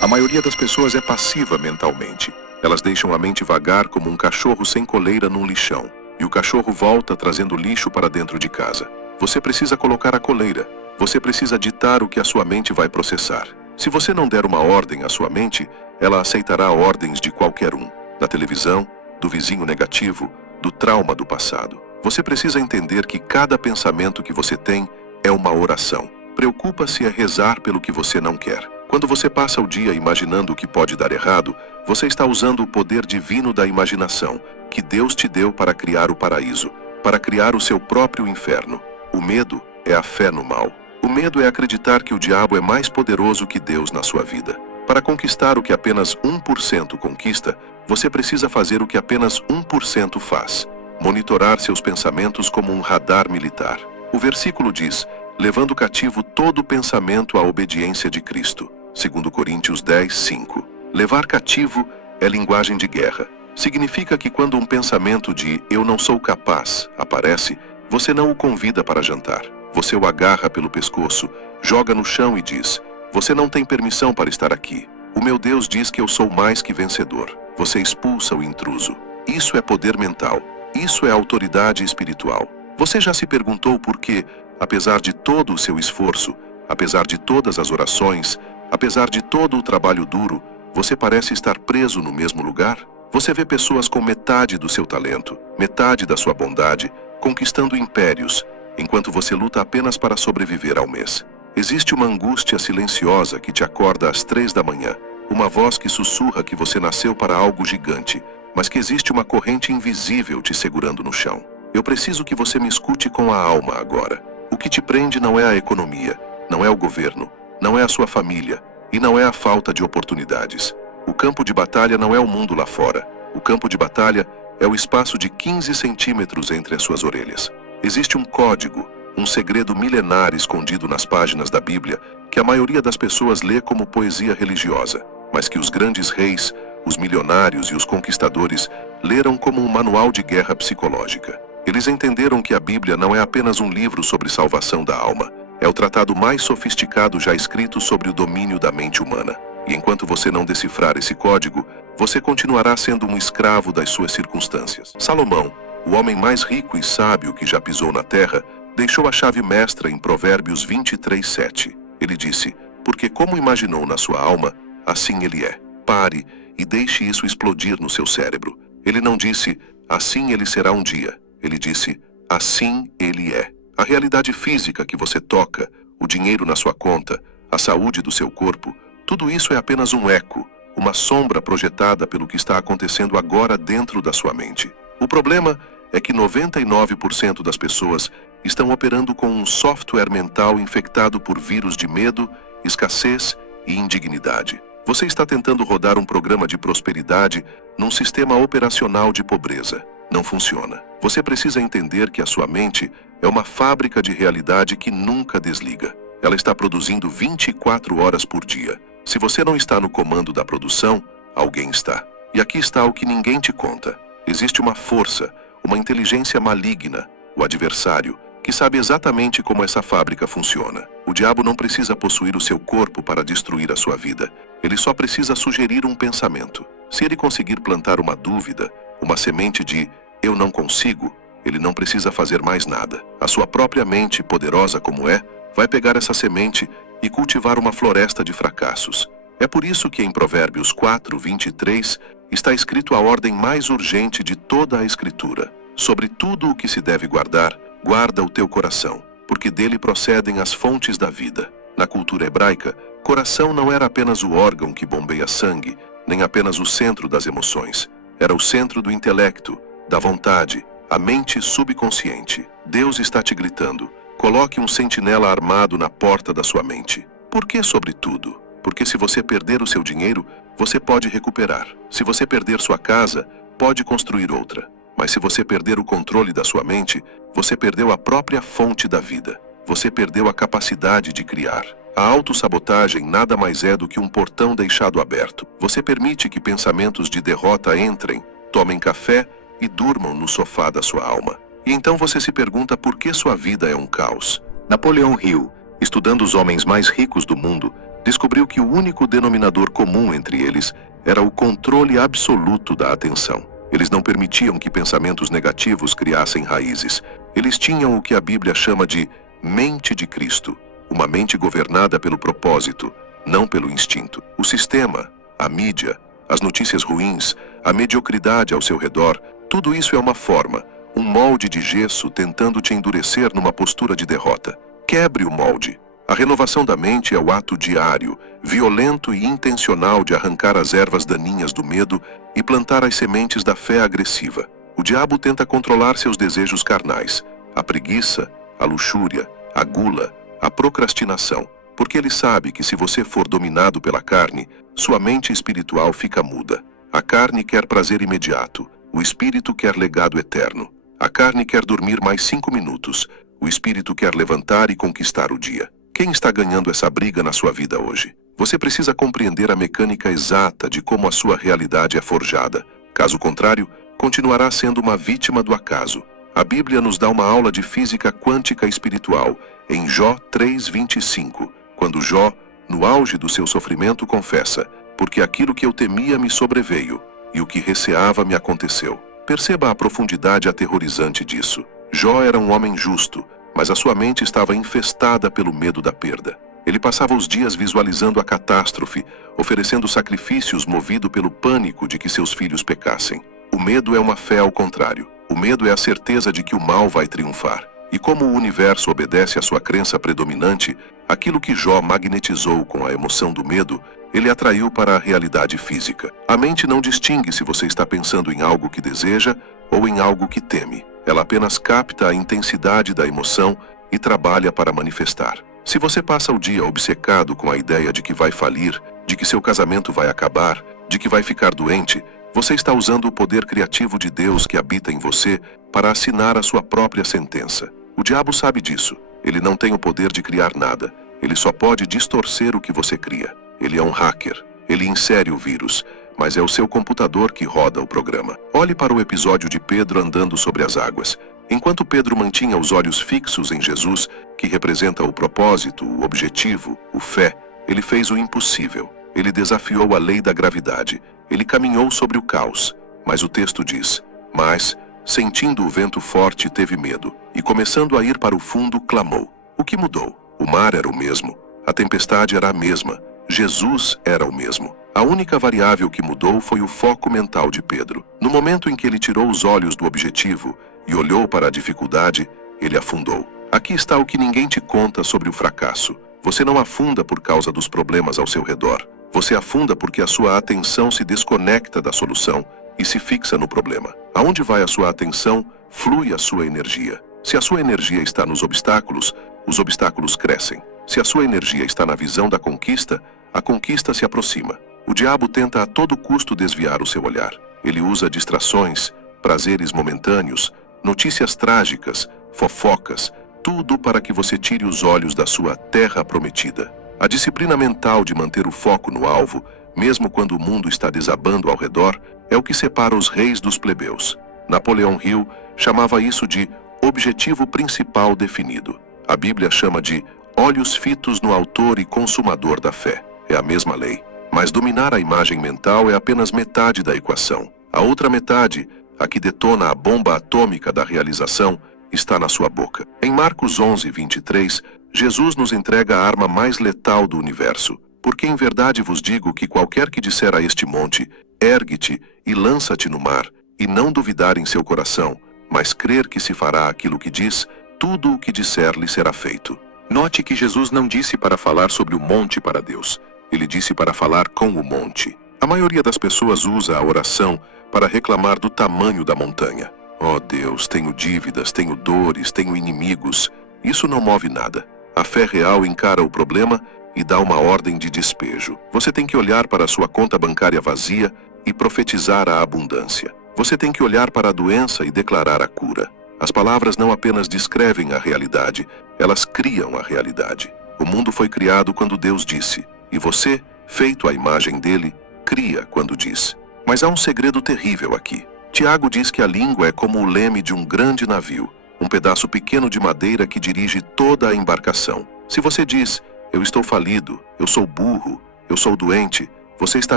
A maioria das pessoas é passiva mentalmente. Elas deixam a mente vagar como um cachorro sem coleira num lixão. E o cachorro volta trazendo lixo para dentro de casa. Você precisa colocar a coleira. Você precisa ditar o que a sua mente vai processar. Se você não der uma ordem à sua mente, ela aceitará ordens de qualquer um. Da televisão, do vizinho negativo, do trauma do passado. Você precisa entender que cada pensamento que você tem é uma oração. Preocupa-se a rezar pelo que você não quer. Quando você passa o dia imaginando o que pode dar errado, você está usando o poder divino da imaginação, que Deus te deu para criar o paraíso, para criar o seu próprio inferno. O medo é a fé no mal. O medo é acreditar que o diabo é mais poderoso que Deus na sua vida. Para conquistar o que apenas 1% conquista, você precisa fazer o que apenas 1% faz. Monitorar seus pensamentos como um radar militar. O versículo diz: levando cativo todo pensamento à obediência de Cristo. 2 Coríntios 10, 5. Levar cativo é linguagem de guerra. Significa que quando um pensamento de "eu não sou capaz" aparece, você não o convida para jantar. Você o agarra pelo pescoço, joga no chão e diz: você não tem permissão para estar aqui. O meu Deus diz que eu sou mais que vencedor. Você expulsa o intruso. Isso é poder mental. Isso é autoridade espiritual. Você já se perguntou por que, apesar de todo o seu esforço, apesar de todas as orações, apesar de todo o trabalho duro, você parece estar preso no mesmo lugar? Você vê pessoas com metade do seu talento, metade da sua bondade, conquistando impérios, enquanto você luta apenas para sobreviver ao mês. Existe uma angústia silenciosa que te acorda às 3 da manhã, uma voz que sussurra que você nasceu para algo gigante, mas que existe uma corrente invisível te segurando no chão. Eu preciso que você me escute com a alma agora. O que te prende não é a economia, não é o governo, não é a sua família e não é a falta de oportunidades. O campo de batalha não é o mundo lá fora. O campo de batalha é o espaço de 15 centímetros entre as suas orelhas. Existe um código, um segredo milenar escondido nas páginas da Bíblia que a maioria das pessoas lê como poesia religiosa, mas que os grandes reis, os milionários e os conquistadores leram como um manual de guerra psicológica. Eles entenderam que a Bíblia não é apenas um livro sobre salvação da alma, é o tratado mais sofisticado já escrito sobre o domínio da mente humana. E enquanto você não decifrar esse código, você continuará sendo um escravo das suas circunstâncias. Salomão, o homem mais rico e sábio que já pisou na terra, deixou a chave mestra em Provérbios 23, 7. Ele disse: porque como imaginou na sua alma, assim ele é. Pare e deixe isso explodir no seu cérebro. Ele não disse: assim ele será um dia. Ele disse: assim ele é. A realidade física que você toca, o dinheiro na sua conta, a saúde do seu corpo, tudo isso é apenas um eco, uma sombra projetada pelo que está acontecendo agora dentro da sua mente. O problema é que 99% das pessoas estão operando com um software mental infectado por vírus de medo, escassez e indignidade. Você está tentando rodar um programa de prosperidade num sistema operacional de pobreza. Não funciona. Você precisa entender que a sua mente é uma fábrica de realidade que nunca desliga. Ela está produzindo 24 horas por dia. Se você não está no comando da produção, alguém está. E aqui está o que ninguém te conta. Existe uma força, uma inteligência maligna, o adversário, que sabe exatamente como essa fábrica funciona. O diabo não precisa possuir o seu corpo para destruir a sua vida. Ele só precisa sugerir um pensamento. Se ele conseguir plantar uma dúvida, uma semente de "eu não consigo", ele não precisa fazer mais nada. A sua própria mente, poderosa como é, vai pegar essa semente e cultivar uma floresta de fracassos. É por isso que em Provérbios 4, 23, está escrito a ordem mais urgente de toda a Escritura. Sobre tudo o que se deve guardar, guarda o teu coração, porque dele procedem as fontes da vida. Na cultura hebraica, coração não era apenas o órgão que bombeia sangue, nem apenas o centro das emoções. Era o centro do intelecto, da vontade, a mente subconsciente. Deus está te gritando: coloque um sentinela armado na porta da sua mente. Por que sobretudo? Porque se você perder o seu dinheiro, você pode recuperar. Se você perder sua casa, pode construir outra. Mas se você perder o controle da sua mente, você perdeu a própria fonte da vida. Você perdeu a capacidade de criar. A autossabotagem nada mais é do que um portão deixado aberto. Você permite que pensamentos de derrota entrem, tomem café e durmam no sofá da sua alma. E então você se pergunta por que sua vida é um caos. Napoleão Hill, estudando os homens mais ricos do mundo, descobriu que o único denominador comum entre eles era o controle absoluto da atenção. Eles não permitiam que pensamentos negativos criassem raízes. Eles tinham o que a Bíblia chama de mente de Cristo, uma mente governada pelo propósito, não pelo instinto. O sistema, a mídia, as notícias ruins, a mediocridade ao seu redor, tudo isso é uma forma, um molde de gesso tentando te endurecer numa postura de derrota. Quebre o molde. A renovação da mente é o ato diário, violento e intencional de arrancar as ervas daninhas do medo e plantar as sementes da fé agressiva. O diabo tenta controlar seus desejos carnais, a preguiça, a luxúria, a gula, a procrastinação, porque ele sabe que se você for dominado pela carne, sua mente espiritual fica muda. A carne quer prazer imediato, o espírito quer legado eterno. A carne quer dormir mais 5 minutos, o espírito quer levantar e conquistar o dia. Quem está ganhando essa briga na sua vida hoje? Você precisa compreender a mecânica exata de como a sua realidade é forjada. Caso contrário, continuará sendo uma vítima do acaso. A Bíblia nos dá uma aula de física quântica espiritual em Jó 3:25, quando Jó, no auge do seu sofrimento, confessa: porque aquilo que eu temia me sobreveio, e o que receava me aconteceu. Perceba a profundidade aterrorizante disso. Jó era um homem justo, mas a sua mente estava infestada pelo medo da perda. Ele passava os dias visualizando a catástrofe, oferecendo sacrifícios movido pelo pânico de que seus filhos pecassem. O medo é uma fé ao contrário. O medo é a certeza de que o mal vai triunfar. E como o universo obedece à sua crença predominante, aquilo que Jó magnetizou com a emoção do medo, ele atraiu para a realidade física. A mente não distingue se você está pensando em algo que deseja ou em algo que teme. Ela apenas capta a intensidade da emoção e trabalha para manifestar. Se você passa o dia obcecado com a ideia de que vai falir, de que seu casamento vai acabar, de que vai ficar doente, você está usando o poder criativo de Deus que habita em você para assinar a sua própria sentença. O diabo sabe disso. Ele não tem o poder de criar nada. Ele só pode distorcer o que você cria. Ele é um hacker. Ele insere o vírus, mas é o seu computador que roda o programa. Olhe para o episódio de Pedro andando sobre as águas. Enquanto Pedro mantinha os olhos fixos em Jesus, que representa o propósito, o objetivo, o fé, ele fez o impossível. Ele desafiou a lei da gravidade. Ele caminhou sobre o caos. Mas o texto diz: mas, sentindo o vento forte, teve medo, e começando a ir para o fundo, clamou. O que mudou? O mar era o mesmo. A tempestade era a mesma. Jesus era o mesmo. A única variável que mudou foi o foco mental de Pedro. No momento em que ele tirou os olhos do objetivo e olhou para a dificuldade, ele afundou. Aqui está o que ninguém te conta sobre o fracasso. Você não afunda por causa dos problemas ao seu redor. Você afunda porque a sua atenção se desconecta da solução e se fixa no problema. Aonde vai a sua atenção, flui a sua energia. Se a sua energia está nos obstáculos, os obstáculos crescem. Se a sua energia está na visão da conquista, a conquista se aproxima. O diabo tenta a todo custo desviar o seu olhar. Ele usa distrações, prazeres momentâneos, notícias trágicas, fofocas, tudo para que você tire os olhos da sua terra prometida. A disciplina mental de manter o foco no alvo, mesmo quando o mundo está desabando ao redor, é o que separa os reis dos plebeus. Napoleão Hill chamava isso de objetivo principal definido. A Bíblia chama de olhos fitos no autor e consumador da fé. É a mesma lei. Mas dominar a imagem mental é apenas metade da equação. A outra metade, a que detona a bomba atômica da realização, está na sua boca. Em Marcos 11:23, Jesus nos entrega a arma mais letal do universo. Porque em verdade vos digo que qualquer que disser a este monte, ergue-te e lança-te no mar, e não duvidar em seu coração, mas crer que se fará aquilo que diz, tudo o que disser lhe será feito. Note que Jesus não disse para falar sobre o monte para Deus. Ele disse para falar com o monte. A maioria das pessoas usa a oração para reclamar do tamanho da montanha. Oh Deus, tenho dívidas, tenho dores, tenho inimigos. Isso não move nada. A fé real encara o problema e dá uma ordem de despejo. Você tem que olhar para a sua conta bancária vazia e profetizar a abundância. Você tem que olhar para a doença e declarar a cura. As palavras não apenas descrevem a realidade, elas criam a realidade. O mundo foi criado quando Deus disse, e você, feito à imagem dele, cria quando diz. Mas há um segredo terrível aqui. Tiago diz que a língua é como o leme de um grande navio, um pedaço pequeno de madeira que dirige toda a embarcação. Se você diz, Eu estou falido, eu sou burro, eu sou doente. Você está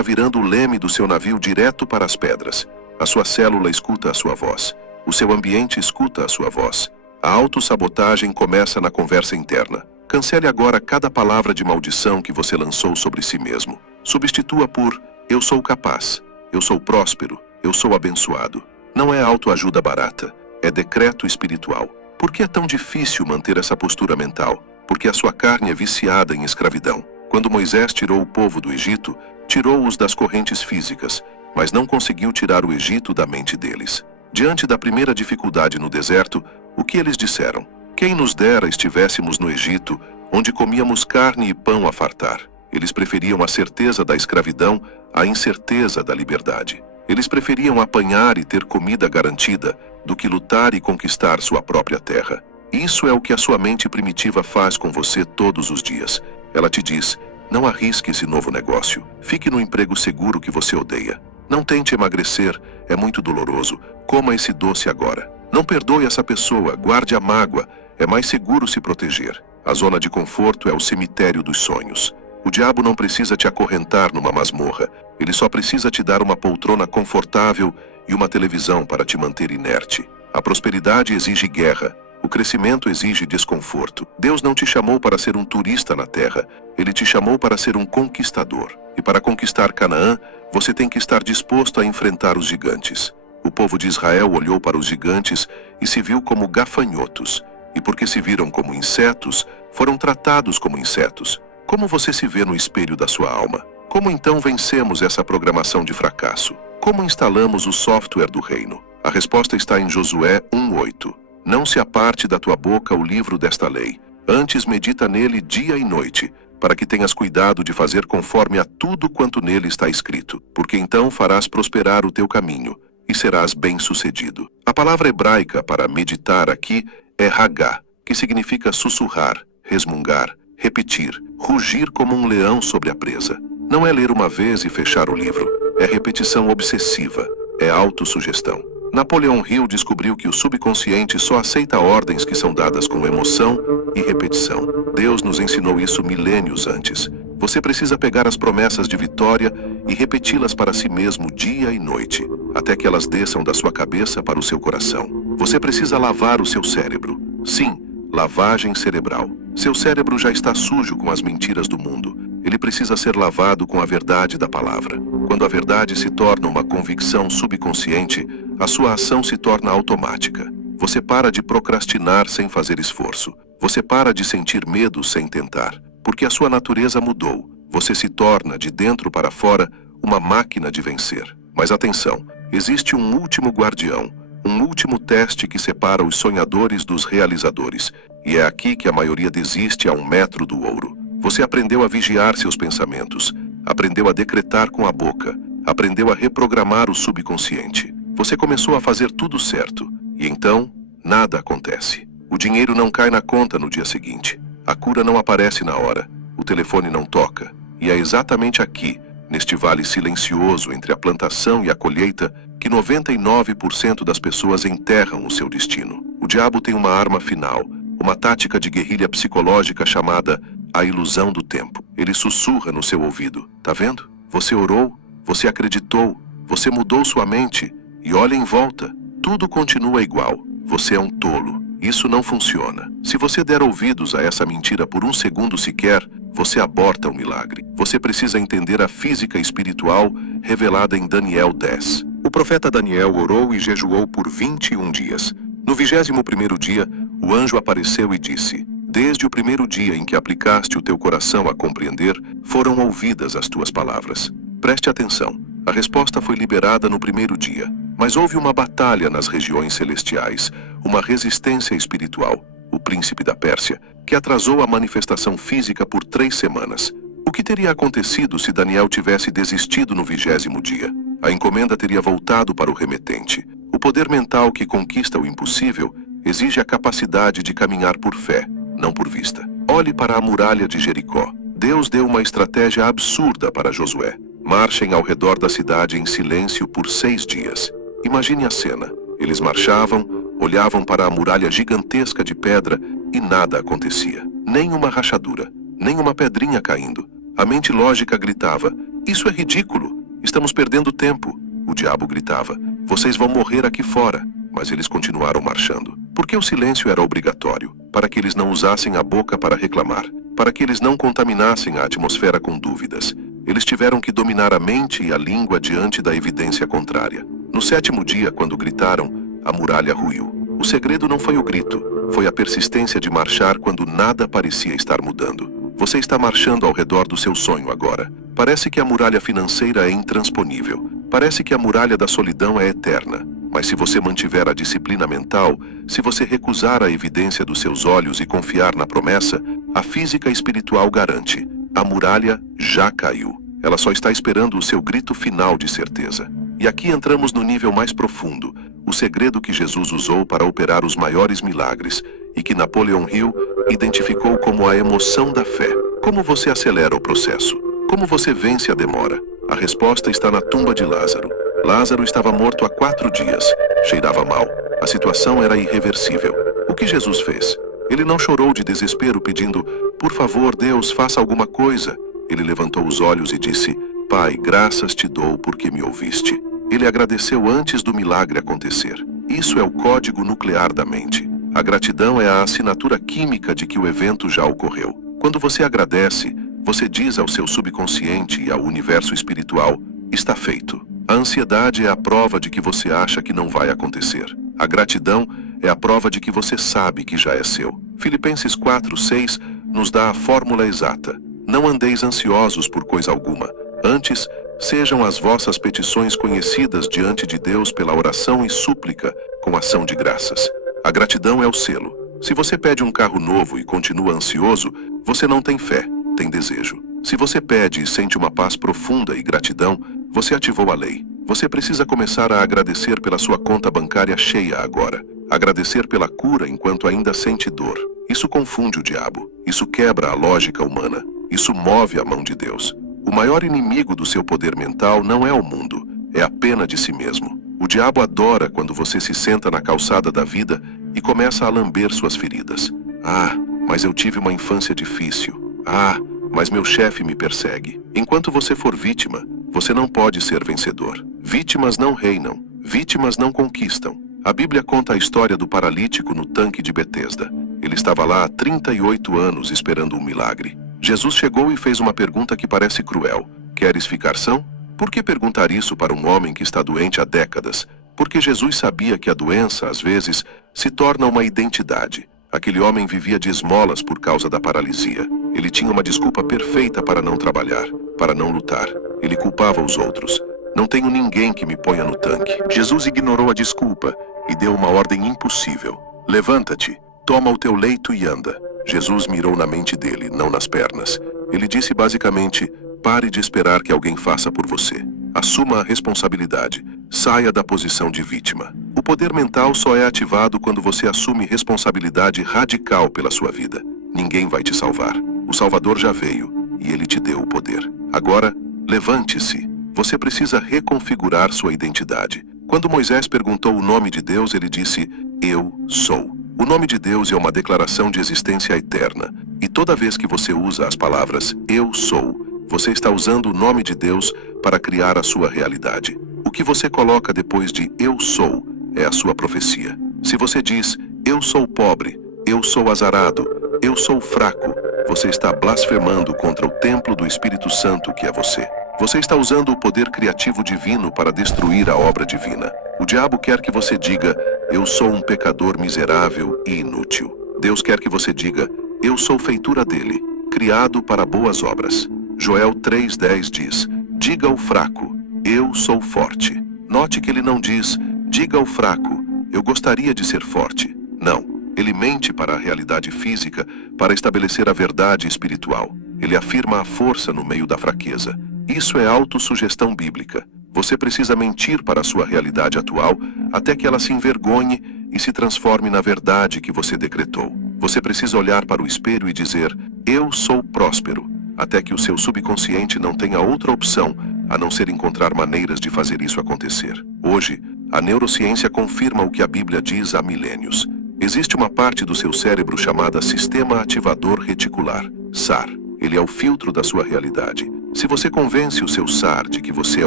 virando o leme do seu navio direto para as pedras. A sua célula escuta a sua voz. O seu ambiente escuta a sua voz. A autossabotagem começa na conversa interna. Cancele agora cada palavra de maldição que você lançou sobre si mesmo. Substitua por eu sou capaz, eu sou próspero, eu sou abençoado. Não é autoajuda barata, é decreto espiritual. Por que é tão difícil manter essa postura mental? Porque a sua carne é viciada em escravidão. Quando Moisés tirou o povo do Egito, tirou-os das correntes físicas, mas não conseguiu tirar o Egito da mente deles. Diante da primeira dificuldade no deserto, o que eles disseram? Quem nos dera estivéssemos no Egito, onde comíamos carne e pão a fartar. Eles preferiam a certeza da escravidão à incerteza da liberdade. Eles preferiam apanhar e ter comida garantida do que lutar e conquistar sua própria terra. Isso é o que a sua mente primitiva faz com você todos os dias. Ela te diz, não arrisque esse novo negócio, fique no emprego seguro que você odeia. Não tente emagrecer, é muito doloroso, coma esse doce agora. Não perdoe essa pessoa, guarde a mágoa, é mais seguro se proteger. A zona de conforto é o cemitério dos sonhos. O diabo não precisa te acorrentar numa masmorra, ele só precisa te dar uma poltrona confortável e uma televisão para te manter inerte. A prosperidade exige guerra, o crescimento exige desconforto. Deus não te chamou para ser um turista na terra, ele te chamou para ser um conquistador. E para conquistar Canaã, você tem que estar disposto a enfrentar os gigantes. O povo de Israel olhou para os gigantes e se viu como gafanhotos. E porque se viram como insetos, foram tratados como insetos. Como você se vê no espelho da sua alma? Como então vencemos essa programação de fracasso? Como instalamos o software do reino? A resposta está em Josué 1:8. Não se aparte da tua boca o livro desta lei. Antes medita nele dia e noite, para que tenhas cuidado de fazer conforme a tudo quanto nele está escrito. Porque então farás prosperar o teu caminho e serás bem-sucedido. A palavra hebraica para meditar aqui é hagá, que significa sussurrar, resmungar, repetir, rugir como um leão sobre a presa. Não é ler uma vez e fechar o livro, é repetição obsessiva, é autossugestão. Napoleão Hill descobriu que o subconsciente só aceita ordens que são dadas com emoção e repetição. Deus nos ensinou isso milênios antes. Você precisa pegar as promessas de vitória e repeti-las para si mesmo dia e noite, até que elas desçam da sua cabeça para o seu coração. Você precisa lavar o seu cérebro. Sim, lavagem cerebral. Seu cérebro já está sujo com as mentiras do mundo. Ele precisa ser lavado com a verdade da palavra. Quando a verdade se torna uma convicção subconsciente, a sua ação se torna automática. Você para de procrastinar sem fazer esforço. Você para de sentir medo sem tentar. Porque a sua natureza mudou. Você se torna, de dentro para fora, uma máquina de vencer. Mas atenção, existe um último guardião, um último teste que separa os sonhadores dos realizadores. E é aqui que a maioria desiste a 1 metro do ouro. Você aprendeu a vigiar seus pensamentos, aprendeu a decretar com a boca, aprendeu a reprogramar o subconsciente. Você começou a fazer tudo certo, e então, nada acontece. O dinheiro não cai na conta no dia seguinte. A cura não aparece na hora, o telefone não toca. E é exatamente aqui, neste vale silencioso entre a plantação e a colheita, que 99% das pessoas enterram o seu destino. O diabo tem uma arma final, uma tática de guerrilha psicológica chamada a ilusão do tempo. Ele sussurra no seu ouvido. Tá vendo? Você orou, você acreditou, você mudou sua mente, e olha em volta, tudo continua igual. Você é um tolo. Isso não funciona. Se você der ouvidos a essa mentira por 1 segundo sequer, você aborta o milagre. Você precisa entender a física espiritual revelada em Daniel 10. O profeta Daniel orou e jejuou por 21 dias. No 21º dia, o anjo apareceu e disse: Desde o primeiro dia em que aplicaste o teu coração a compreender, foram ouvidas as tuas palavras. Preste atenção. A resposta foi liberada no primeiro dia. Mas houve uma batalha nas regiões celestiais, uma resistência espiritual, o príncipe da Pérsia, que atrasou a manifestação física por 3 semanas. O que teria acontecido se Daniel tivesse desistido no 20º dia? A encomenda teria voltado para o remetente. O poder mental que conquista o impossível exige a capacidade de caminhar por fé, não por vista. Olhe para a muralha de Jericó. Deus deu uma estratégia absurda para Josué. Marchem ao redor da cidade em silêncio por 6 dias. Imagine a cena. Eles marchavam, olhavam para a muralha gigantesca de pedra e nada acontecia. Nem uma rachadura, nem uma pedrinha caindo. A mente lógica gritava: isso é ridículo, estamos perdendo tempo. O diabo gritava: vocês vão morrer aqui fora. Mas eles continuaram marchando. Porque o silêncio era obrigatório, para que eles não usassem a boca para reclamar, para que eles não contaminassem a atmosfera com dúvidas. Eles tiveram que dominar a mente e a língua diante da evidência contrária. No 7º dia, quando gritaram, a muralha ruiu. O segredo não foi o grito, foi a persistência de marchar quando nada parecia estar mudando. Você está marchando ao redor do seu sonho agora. Parece que a muralha financeira é intransponível. Parece que a muralha da solidão é eterna. Mas se você mantiver a disciplina mental, se você recusar a evidência dos seus olhos e confiar na promessa, a física espiritual garante: a muralha já caiu. Ela só está esperando o seu grito final de certeza. E aqui entramos no nível mais profundo, o segredo que Jesus usou para operar os maiores milagres e que Napoleon Hill identificou como a emoção da fé. Como você acelera o processo? Como você vence a demora? A resposta está na tumba de Lázaro. Lázaro estava morto há 4 dias. Cheirava mal. A situação era irreversível. O que Jesus fez? Ele não chorou de desespero pedindo: por favor, Deus, faça alguma coisa. Ele levantou os olhos e disse: Pai, graças te dou porque me ouviste. Ele agradeceu antes do milagre acontecer. Isso é o código nuclear da mente. A gratidão é a assinatura química de que o evento já ocorreu. Quando você agradece, você diz ao seu subconsciente e ao universo espiritual: está feito. A ansiedade é a prova de que você acha que não vai acontecer. A gratidão é a prova de que você sabe que já é seu. Filipenses 4:6 nos dá a fórmula exata. Não andeis ansiosos por coisa alguma. Antes, sejam as vossas petições conhecidas diante de Deus pela oração e súplica, com ação de graças. A gratidão é o selo. Se você pede um carro novo e continua ansioso, você não tem fé, tem desejo. Se você pede e sente uma paz profunda e gratidão, você ativou a lei. Você precisa começar a agradecer pela sua conta bancária cheia agora. Agradecer pela cura enquanto ainda sente dor. Isso confunde o diabo. Isso quebra a lógica humana. Isso move a mão de Deus. O maior inimigo do seu poder mental não é o mundo, é a pena de si mesmo. O diabo adora quando você se senta na calçada da vida e começa a lamber suas feridas. Ah, mas eu tive uma infância difícil. Ah, mas meu chefe me persegue. Enquanto você for vítima, você não pode ser vencedor. Vítimas não reinam, vítimas não conquistam. A Bíblia conta a história do paralítico no tanque de Betesda. Ele estava lá há 38 anos esperando um milagre. Jesus chegou e fez uma pergunta que parece cruel. Queres ficar são? Por que perguntar isso para um homem que está doente há décadas? Porque Jesus sabia que a doença, às vezes, se torna uma identidade. Aquele homem vivia de esmolas por causa da paralisia. Ele tinha uma desculpa perfeita para não trabalhar, para não lutar. Ele culpava os outros. Não tenho ninguém que me ponha no tanque. Jesus ignorou a desculpa e deu uma ordem impossível. Levanta-te, toma o teu leito e anda. Jesus mirou na mente dele, não nas pernas. Ele disse basicamente: pare de esperar que alguém faça por você. Assuma a responsabilidade. Saia da posição de vítima. O poder mental só é ativado quando você assume responsabilidade radical pela sua vida. Ninguém vai te salvar. O Salvador já veio e ele te deu o poder. Agora, levante-se. Você precisa reconfigurar sua identidade. Quando Moisés perguntou o nome de Deus, ele disse: Eu sou. O nome de Deus é uma declaração de existência eterna. E toda vez que você usa as palavras Eu sou, você está usando o nome de Deus para criar a sua realidade. O que você coloca depois de Eu sou é a sua profecia. Se você diz Eu sou pobre, Eu sou azarado, Eu sou fraco, você está blasfemando contra o templo do Espírito Santo que é você. Você está usando o poder criativo divino para destruir a obra divina. O diabo quer que você diga: eu sou um pecador miserável e inútil. Deus quer que você diga: eu sou feitura dele, criado para boas obras. Joel 3:10 diz: diga ao fraco, eu sou forte. Note que ele não diz: diga ao fraco, eu gostaria de ser forte. Não, ele mente para a realidade física para estabelecer a verdade espiritual. Ele afirma a força no meio da fraqueza. Isso é autossugestão bíblica. Você precisa mentir para a sua realidade atual até que ela se envergonhe e se transforme na verdade que você decretou. Você precisa olhar para o espelho e dizer: eu sou próspero, até que o seu subconsciente não tenha outra opção a não ser encontrar maneiras de fazer isso acontecer. Hoje, a neurociência confirma o que a Bíblia diz há milênios. Existe uma parte do seu cérebro chamada Sistema Ativador Reticular, SAR. Ele é o filtro da sua realidade. Se você convence o seu SAR de que você é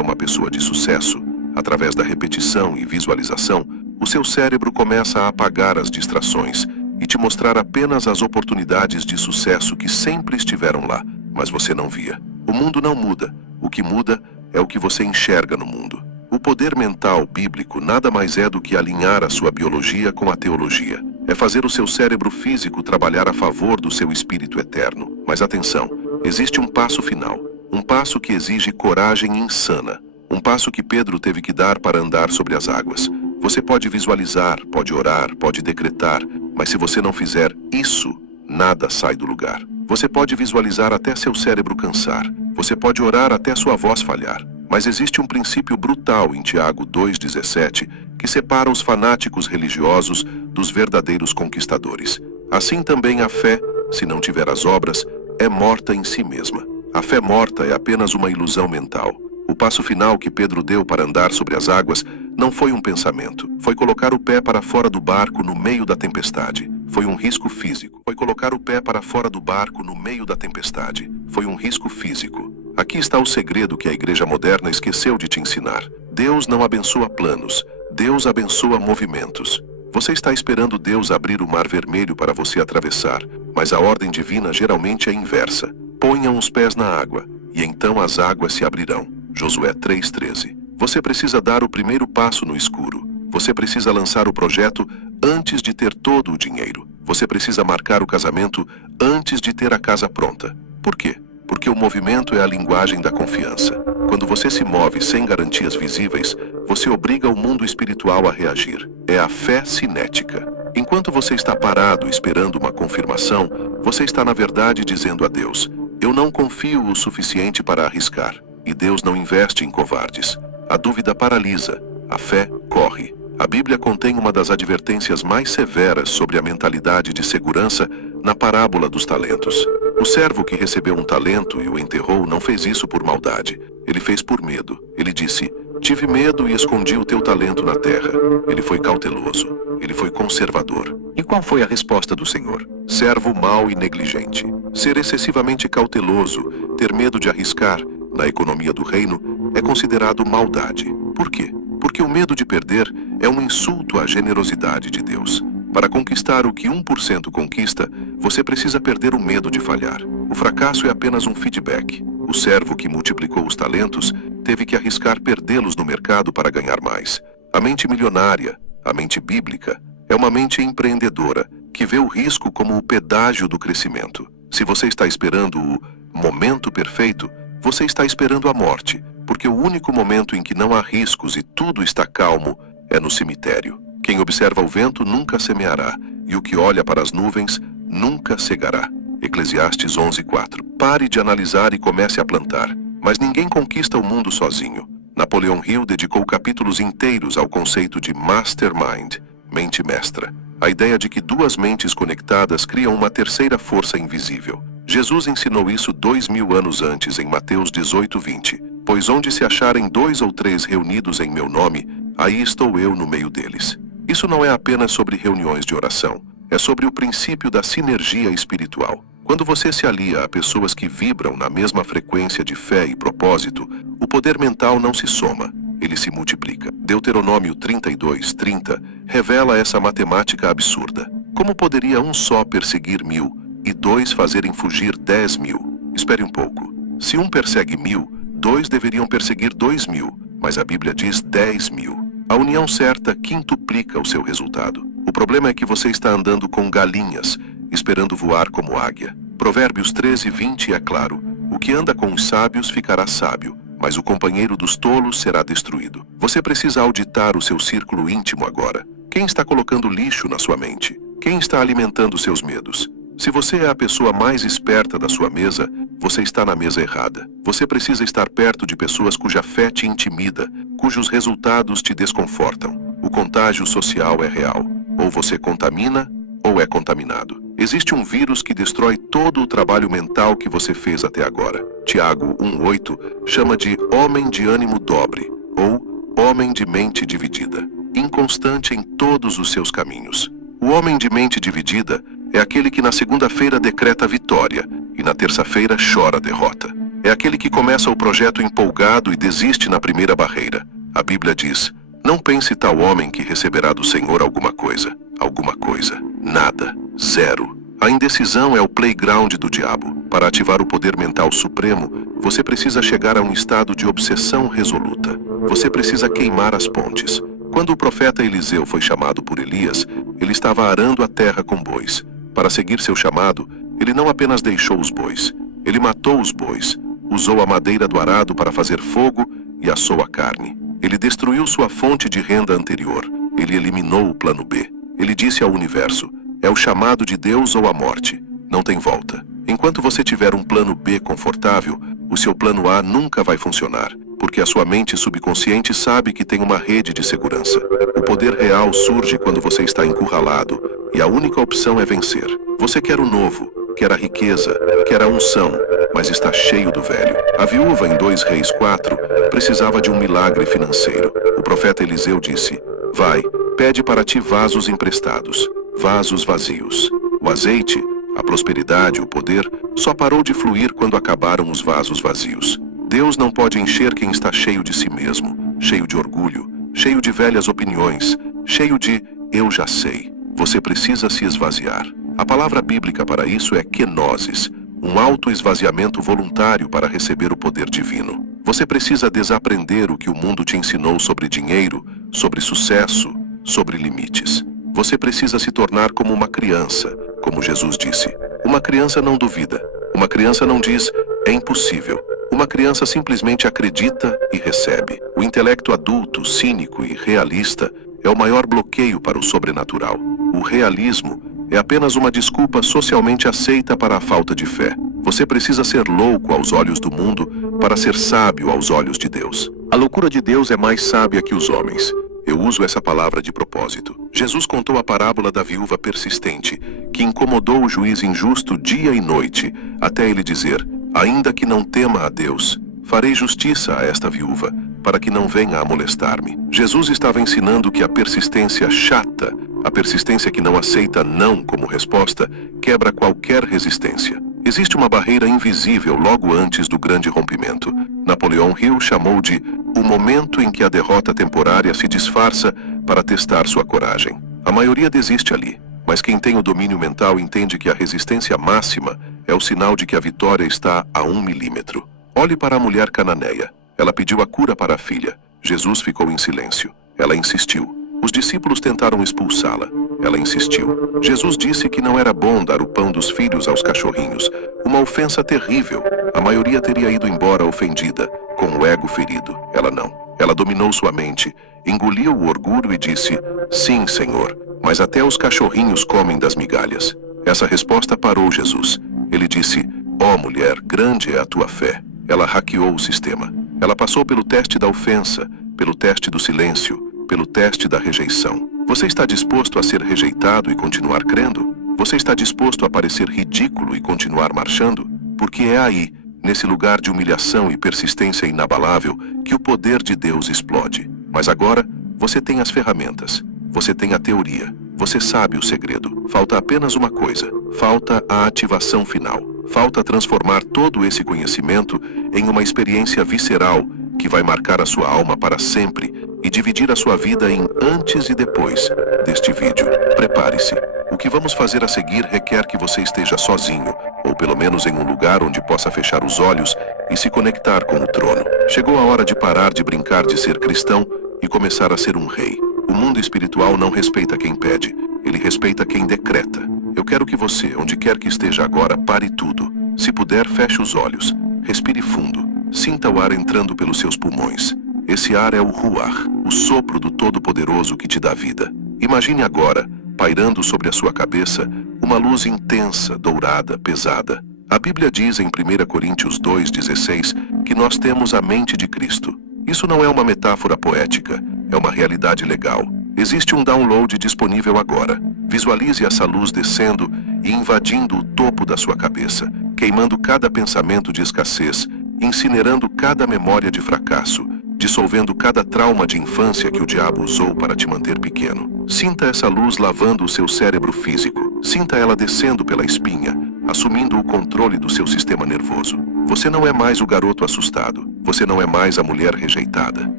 uma pessoa de sucesso, através da repetição e visualização, o seu cérebro começa a apagar as distrações e te mostrar apenas as oportunidades de sucesso que sempre estiveram lá, mas você não via. O mundo não muda. O que muda é o que você enxerga no mundo. O poder mental bíblico nada mais é do que alinhar a sua biologia com a teologia. É fazer o seu cérebro físico trabalhar a favor do seu espírito eterno. Mas atenção, existe um passo final. Um passo que exige coragem insana. Um passo que Pedro teve que dar para andar sobre as águas. Você pode visualizar, pode orar, pode decretar, mas se você não fizer isso, nada sai do lugar. Você pode visualizar até seu cérebro cansar. Você pode orar até sua voz falhar. Mas existe um princípio brutal em Tiago 2,17 que separa os fanáticos religiosos dos verdadeiros conquistadores. Assim também a fé, se não tiver as obras, é morta em si mesma. A fé morta é apenas uma ilusão mental. O passo final que Pedro deu para andar sobre as águas não foi um pensamento. Foi colocar o pé para fora do barco no meio da tempestade. Foi um risco físico. Foi colocar o pé para fora do barco no meio da tempestade. Foi um risco físico. Aqui está o segredo que a igreja moderna esqueceu de te ensinar. Deus não abençoa planos. Deus abençoa movimentos. Você está esperando Deus abrir o mar vermelho para você atravessar, mas a ordem divina geralmente é inversa. Ponham os pés na água, e então as águas se abrirão. Josué 3,13. Você precisa dar o primeiro passo no escuro. Você precisa lançar o projeto antes de ter todo o dinheiro. Você precisa marcar o casamento antes de ter a casa pronta. Por quê? Porque o movimento é a linguagem da confiança. Quando você se move sem garantias visíveis, você obriga o mundo espiritual a reagir. É a fé cinética. Enquanto você está parado esperando uma confirmação, você está na verdade dizendo a Deus: eu não confio o suficiente para arriscar. E Deus não investe em covardes. A dúvida paralisa, a fé corre. A Bíblia contém uma das advertências mais severas sobre a mentalidade de segurança na parábola dos talentos. O servo que recebeu um talento e o enterrou não fez isso por maldade. Ele fez por medo. Ele disse: tive medo e escondi o teu talento na terra. Ele foi cauteloso. Ele foi conservador. E qual foi a resposta do Senhor? Servo mau e negligente. Ser excessivamente cauteloso, ter medo de arriscar, na economia do reino, é considerado maldade. Por quê? Porque o medo de perder é um insulto à generosidade de Deus. Para conquistar o que 1% conquista, você precisa perder o medo de falhar. O fracasso é apenas um feedback. O servo que multiplicou os talentos teve que arriscar perdê-los no mercado para ganhar mais. A mente milionária, a mente bíblica, é uma mente empreendedora, que vê o risco como o pedágio do crescimento. Se você está esperando o momento perfeito, você está esperando a morte, porque o único momento em que não há riscos e tudo está calmo é no cemitério. Quem observa o vento nunca semeará, e o que olha para as nuvens nunca cegará. Eclesiastes 11:4. Pare de analisar e comece a plantar. Mas ninguém conquista o mundo sozinho. Napoleão Hill dedicou capítulos inteiros ao conceito de mastermind, mente mestra. A ideia de que duas mentes conectadas criam uma terceira força invisível. Jesus ensinou isso 2000 anos antes em Mateus 18:20. Pois onde se acharem 2 ou 3 reunidos em meu nome, aí estou eu no meio deles. Isso não é apenas sobre reuniões de oração. É sobre o princípio da sinergia espiritual. Quando você se alia a pessoas que vibram na mesma frequência de fé e propósito, o poder mental não se soma, ele se multiplica. Deuteronômio 32:30 revela essa matemática absurda. Como poderia um só perseguir 1000 e 2 fazerem fugir 10.000? Espere um pouco. Se um persegue 1000, 2 deveriam perseguir 2000, mas a Bíblia diz 10.000. A união certa quintuplica o seu resultado. O problema é que você está andando com galinhas, esperando voar como águia. Provérbios 13:20 é claro: o que anda com os sábios ficará sábio, mas o companheiro dos tolos será destruído. Você precisa auditar o seu círculo íntimo agora. Quem está colocando lixo na sua mente? Quem está alimentando seus medos? Se você é a pessoa mais esperta da sua mesa, você está na mesa errada. Você precisa estar perto de pessoas cuja fé te intimida, cujos resultados te desconfortam. O contágio social é real. Ou você contamina, ou é contaminado. Existe um vírus que destrói todo o trabalho mental que você fez até agora. Tiago 1:8 chama de homem de ânimo dobre, ou homem de mente dividida, inconstante em todos os seus caminhos. O homem de mente dividida é aquele que na segunda-feira decreta vitória e na terça-feira chora a derrota. É aquele que começa o projeto empolgado e desiste na primeira barreira. A Bíblia diz: não pense tal homem que receberá do Senhor alguma coisa. Alguma coisa. Nada. Zero. A indecisão é o playground do diabo. Para ativar o poder mental supremo, você precisa chegar a um estado de obsessão resoluta. Você precisa queimar as pontes. Quando o profeta Eliseu foi chamado por Elias, ele estava arando a terra com bois. Para seguir seu chamado, ele não apenas deixou os bois, ele matou os bois, usou a madeira do arado para fazer fogo e assou a carne. Ele destruiu sua fonte de renda anterior. Ele eliminou o plano B. Ele disse ao universo: é o chamado de Deus ou a morte. Não tem volta. Enquanto você tiver um plano B confortável, o seu plano A nunca vai funcionar, porque a sua mente subconsciente sabe que tem uma rede de segurança. O poder real surge quando você está encurralado, e a única opção é vencer. Você quer o novo, quer a riqueza, quer a unção, mas está cheio do velho. A viúva em 2 Reis 4 precisava de um milagre financeiro. O profeta Eliseu disse: vai, pede para ti vasos emprestados, vasos vazios. O azeite, a prosperidade, o poder, só parou de fluir quando acabaram os vasos vazios. Deus não pode encher quem está cheio de si mesmo, cheio de orgulho, cheio de velhas opiniões, cheio de eu já sei. Você precisa se esvaziar. A palavra bíblica para isso é kenosis, um auto-esvaziamento voluntário para receber o poder divino. Você precisa desaprender o que o mundo te ensinou sobre dinheiro, sobre sucesso, sobre limites. Você precisa se tornar como uma criança, como Jesus disse. Uma criança não duvida. Uma criança não diz, é impossível. Uma criança simplesmente acredita e recebe. O intelecto adulto, cínico e realista é o maior bloqueio para o sobrenatural. O realismo é apenas uma desculpa socialmente aceita para a falta de fé. Você precisa ser louco aos olhos do mundo para ser sábio aos olhos de Deus. A loucura de Deus é mais sábia que os homens. Eu uso essa palavra de propósito. Jesus contou a parábola da viúva persistente, que incomodou o juiz injusto dia e noite, até ele dizer: ainda que não tema a Deus, farei justiça a esta viúva, para que não venha a molestar-me. Jesus estava ensinando que a persistência chata, a persistência que não aceita não como resposta, quebra qualquer resistência. Existe uma barreira invisível logo antes do grande rompimento. Napoleão Hill chamou de o momento em que a derrota temporária se disfarça para testar sua coragem. A maioria desiste ali, mas quem tem o domínio mental entende que a resistência máxima é o sinal de que a vitória está a 1 milímetro. Olhe para a mulher cananeia. Ela pediu a cura para a filha. Jesus ficou em silêncio. Ela insistiu. Os discípulos tentaram expulsá-la. Ela insistiu. Jesus disse que não era bom dar o pão dos filhos aos cachorrinhos. Uma ofensa terrível. A maioria teria ido embora ofendida, com o ego ferido. Ela não. Ela dominou sua mente, engoliu o orgulho e disse: sim, Senhor, mas até os cachorrinhos comem das migalhas. Essa resposta parou Jesus. Ele disse: ó mulher, grande é a tua fé. Ela hackeou o sistema. Ela passou pelo teste da ofensa, pelo teste do silêncio, pelo teste da rejeição. Você está disposto a ser rejeitado e continuar crendo? Você está disposto a parecer ridículo e continuar marchando? Porque é aí, nesse lugar de humilhação e persistência inabalável, que o poder de Deus explode. Mas agora, você tem as ferramentas. Você tem a teoria. Você sabe o segredo. Falta apenas uma coisa. Falta a ativação final. Falta transformar todo esse conhecimento em uma experiência visceral que vai marcar a sua alma para sempre e dividir a sua vida em antes e depois deste vídeo. Prepare-se. O que vamos fazer a seguir requer que você esteja sozinho, ou pelo menos em um lugar onde possa fechar os olhos e se conectar com o trono. Chegou a hora de parar de brincar de ser cristão e começar a ser um rei. O mundo espiritual não respeita quem pede, ele respeita quem decreta. Eu quero que você, onde quer que esteja agora, pare tudo. Se puder, feche os olhos. Respire fundo. Sinta o ar entrando pelos seus pulmões. Esse ar é o Ruach, o sopro do Todo-Poderoso que te dá vida. Imagine agora, pairando sobre a sua cabeça, uma luz intensa, dourada, pesada. A Bíblia diz em 1 Coríntios 2,16 que nós temos a mente de Cristo. Isso não é uma metáfora poética, é uma realidade legal. Existe um download disponível agora. Visualize essa luz descendo e invadindo o topo da sua cabeça, queimando cada pensamento de escassez, incinerando cada memória de fracasso, dissolvendo cada trauma de infância que o diabo usou para te manter pequeno. Sinta essa luz lavando o seu cérebro físico. Sinta ela descendo pela espinha, assumindo o controle do seu sistema nervoso. Você não é mais o garoto assustado. Você não é mais a mulher rejeitada.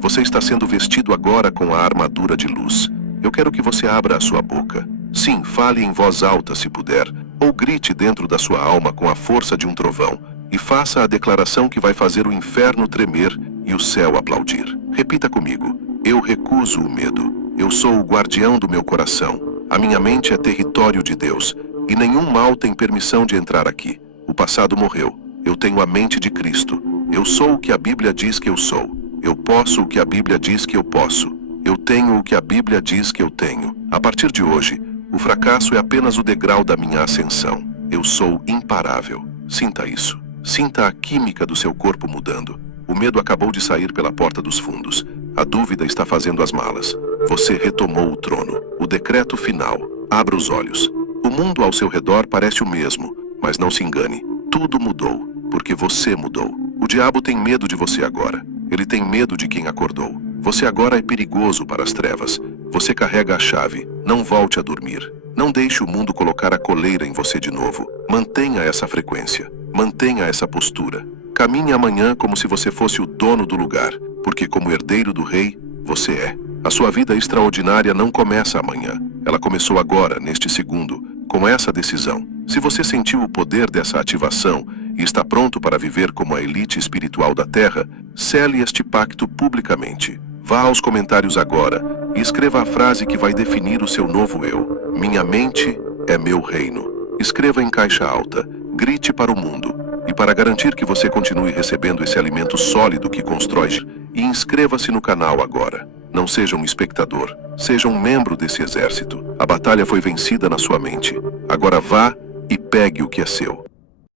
Você está sendo vestido agora com a armadura de luz. Eu quero que você abra a sua boca. Sim, fale em voz alta se puder, ou grite dentro da sua alma com a força de um trovão, e faça a declaração que vai fazer o inferno tremer e o céu aplaudir. Repita comigo: eu recuso o medo. Eu sou o guardião do meu coração. A minha mente é território de Deus, e nenhum mal tem permissão de entrar aqui. O passado morreu. Eu tenho a mente de Cristo. Eu sou o que a Bíblia diz que eu sou. Eu posso o que a Bíblia diz que eu posso. Eu tenho o que a Bíblia diz que eu tenho. A partir de hoje, o fracasso é apenas o degrau da minha ascensão. Eu sou imparável. Sinta isso. Sinta a química do seu corpo mudando. O medo acabou de sair pela porta dos fundos. A dúvida está fazendo as malas. Você retomou o trono. O decreto final. Abra os olhos. O mundo ao seu redor parece o mesmo, mas não se engane. Tudo mudou, porque você mudou. O diabo tem medo de você agora. Ele tem medo de quem acordou. Você agora é perigoso para as trevas. Você carrega a chave. Não volte a dormir. Não deixe o mundo colocar a coleira em você de novo. Mantenha essa frequência. Mantenha essa postura. Caminhe amanhã como se você fosse o dono do lugar, porque como herdeiro do rei, você é. A sua vida extraordinária não começa amanhã. Ela começou agora, neste segundo, com essa decisão. Se você sentiu o poder dessa ativação e está pronto para viver como a elite espiritual da Terra, sele este pacto publicamente. Vá aos comentários agora e escreva a frase que vai definir o seu novo eu. Minha mente é meu reino. Escreva em caixa alta, grite para o mundo. E para garantir que você continue recebendo esse alimento sólido que constrói, e inscreva-se no canal agora. Não seja um espectador, seja um membro desse exército. A batalha foi vencida na sua mente. Agora vá e pegue o que é seu.